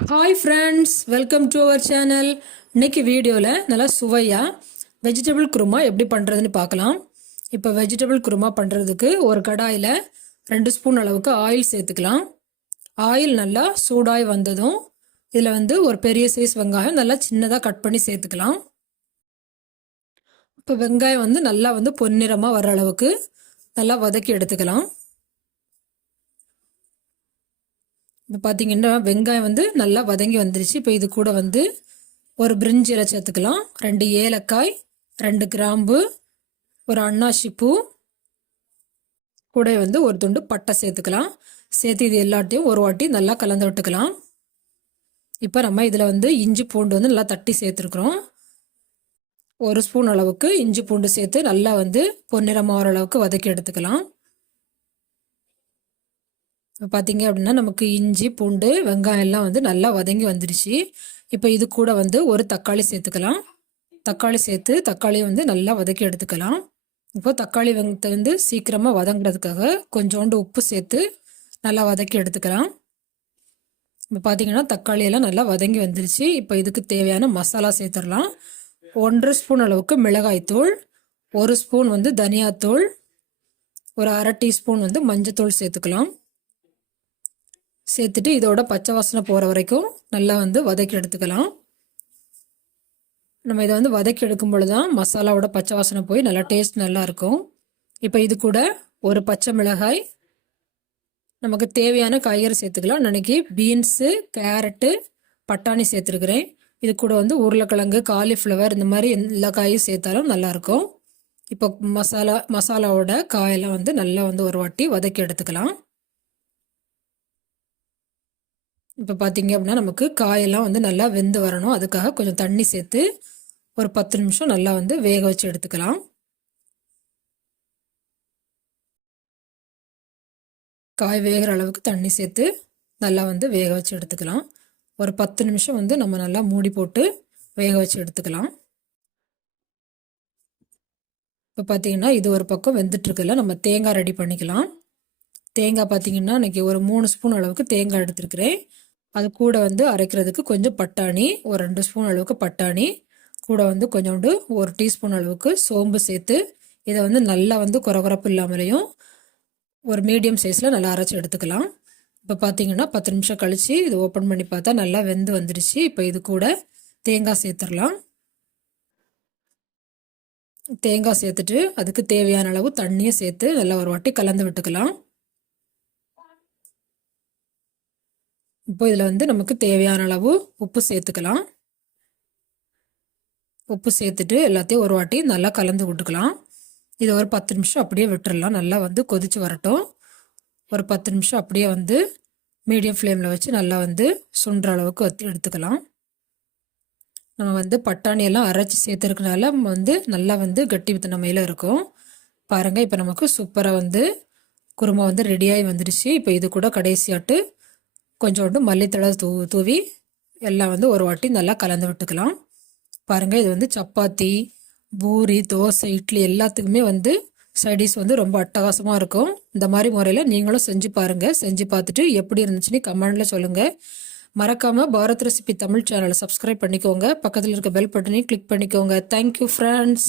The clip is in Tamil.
Hi friends, welcome to our channel. இன்னைக்கு வீடியோவில் நல்லா சுவையாக வெஜிடபிள் குருமா எப்படி பண்ணுறதுன்னு பார்க்கலாம். இப்போ வெஜிடபிள் குருமா பண்ணுறதுக்கு ஒரு கடாயில் 2 ஸ்பூன் அளவுக்கு ஆயில் சேர்த்துக்கலாம். ஆயில் நல்லா சூடாகி வந்ததும் இதில் ஒரு பெரிய சைஸ் வெங்காயம் நல்லா சின்னதாக கட் பண்ணி சேர்த்துக்கலாம். இப்போ வெங்காயம் நல்லா பொன்னிறமாக வர அளவுக்கு நல்லா வதக்கி எடுத்துக்கலாம். இப்போ பார்த்தீங்கன்னா வெங்காயம் நல்லா வதங்கி வந்துருச்சு. இப்போ இது கூட ஒரு பிரிஞ்சி இலை சேர்த்துக்கலாம், 2 ஏலக்காய், 2 கிராம்பு, ஒரு அன்னாசி பூ, கூட ஒரு துண்டு பட்டை சேர்த்துக்கலாம். சேர்த்து இது எல்லாத்தையும் ஒரு வாட்டி நல்லா கலந்து விட்டுக்கலாம். இப்போ நம்ம இதில் இஞ்சி பூண்டு நல்லா தட்டி சேர்த்துருக்குறோம். 1 ஸ்பூன் அளவுக்கு இஞ்சி பூண்டு சேர்த்து நல்லா பொன்னிறமாக வர அளவுக்கு வதக்கி எடுத்துக்கலாம். இப்போ பார்த்தீங்க அப்படின்னா நமக்கு இஞ்சி பூண்டு வெங்காயம் எல்லாம் நல்லா வதங்கி வந்துடுச்சு. இப்போ இது கூட ஒரு தக்காளி சேர்த்துக்கலாம். தக்காளி சேர்த்து தக்காளியை நல்லா வதக்கி எடுத்துக்கலாம். இப்போ தக்காளி வெங்காயத்தை சீக்கிரமாக வதங்குறதுக்காக கொஞ்சோண்டு உப்பு சேர்த்து நல்லா வதக்கி எடுத்துக்கலாம். இப்போ பார்த்தீங்கன்னா தக்காளியெல்லாம் நல்லா வதங்கி வந்துடுச்சு. இப்போ இதுக்கு தேவையான மசாலா சேர்த்துடலாம். 1 ஸ்பூன் அளவுக்கு மிளகாய்த்தூள், 1 ஸ்பூன் தனியாத்தூள், ஒரு அரை டீஸ்பூன் மஞ்சத்தூள் சேர்த்துக்கலாம். சேர்த்துட்டு இதோட பச்சை வாசனை போகிற வரைக்கும் நல்லா வதக்கி எடுத்துக்கலாம். நம்ம இதை வதக்கி எடுக்கும் பொழுது தான் மசாலாவோட பச்சை வாசனை போய் நல்லா டேஸ்ட் நல்லா இருக்கும். இப்போ இது கூட ஒரு பச்சை மிளகாய், நமக்கு தேவையான காய்கறி சேர்த்துக்கலாம். அன்றைக்கி பீன்ஸு, கேரட்டு, பட்டாணி சேர்த்துருக்குறேன். இது கூட உருளைக்கிழங்கு, காலிஃப்ளவர், இந்த மாதிரி எல்லா காயும் சேர்த்தாலும் நல்லாயிருக்கும். இப்போ மசாலாவோட காயெல்லாம் நல்லா ஒரு வாட்டி வதக்கி எடுத்துக்கலாம். இப்போ பார்த்தீங்க அப்படின்னா நமக்கு காயெல்லாம் நல்லா வெந்து வரணும். அதுக்காக கொஞ்சம் தண்ணி சேர்த்து ஒரு 10 நிமிஷம் நல்லா வேக வச்சு எடுத்துக்கலாம். காய் வேகிற அளவுக்கு தண்ணி சேர்த்து நல்லா வேக வச்சு எடுத்துக்கலாம். ஒரு 10 நிமிஷம் நம்ம நல்லா மூடி போட்டு வேக வச்சு எடுத்துக்கலாம். இப்போ பார்த்தீங்கன்னா இது ஒரு பக்கம் வெந்துட்டுருக்குல்ல, நம்ம தேங்காய் ரெடி பண்ணிக்கலாம். தேங்காய் பார்த்தீங்கன்னா இன்றைக்கி ஒரு 3 ஸ்பூன் அளவுக்கு தேங்காய் எடுத்துருக்கிறேன். அது கூட அரைக்கிறதுக்கு கொஞ்சம் பட்டாணி, ஒரு 2 ஸ்பூன் அளவுக்கு பட்டாணி, கூட கொஞ்சோண்டு 1 டீஸ்பூன் அளவுக்கு சோம்பு சேர்த்து இதை நல்லா குறகுறப்பு இல்லாமலையும் ஒரு மீடியம் சைஸில் நல்லா அரைச்சி எடுத்துக்கலாம். இப்போ பார்த்தீங்கன்னா 10 நிமிஷம் கழித்து இது ஓப்பன் பண்ணி பார்த்தா நல்லா வெந்து வந்துடுச்சு. இப்போ இது கூட தேங்காய் சேர்த்துடலாம். தேங்காய் சேர்த்துட்டு அதுக்கு தேவையான அளவு தண்ணியை சேர்த்து நல்லா ஒரு வாட்டி கலந்து விட்டுக்கலாம். இப்போ இதில் நமக்கு தேவையான அளவு உப்பு சேர்த்துக்கலாம். உப்பு சேர்த்துட்டு எல்லாத்தையும் ஒரு வாட்டி நல்லா கலந்து விட்டுக்கலாம். இதை ஒரு 10 நிமிஷம் அப்படியே விட்டுறலாம். நல்லா கொதிச்சு வரட்டும். ஒரு 10 நிமிஷம் அப்படியே மீடியம் ஃப்ளேமில் வச்சு நல்லா சுண்டுற அளவுக்கு எடுத்துக்கலாம். நம்ம பட்டாணியெல்லாம் அரைச்சி சேர்த்துருக்கனால நல்லா கட்டி தன்மையில் இருக்கும். பாருங்கள், இப்போ நமக்கு சூப்பராக குருமா ரெடியாகி வந்துடுச்சு. இப்போ இது கூட கடைசியாட்டு கொஞ்சோண்டு மல்லித்தழை தூவி எல்லாம் ஒரு வாட்டி நல்லா கலந்து விட்டுக்கலாம். பாருங்கள், இது சப்பாத்தி, பூரி, தோசை, இட்லி எல்லாத்துக்குமே சைடிஷ் ரொம்ப அட்டகாசமாக இருக்கும். இந்த மாதிரி முறையில் நீங்களும் செஞ்சு பாருங்கள். செஞ்சு பார்த்துட்டு எப்படி இருந்துச்சுன்னு கமெண்டில் சொல்லுங்கள். மறக்காமல் பாரத் ரெசிபி தமிழ் சேனலை சப்ஸ்கிரைப் பண்ணிக்கோங்க. பக்கத்தில் இருக்க பெல் பட்டனையும் கிளிக் பண்ணிக்கோங்க. Thank you friends.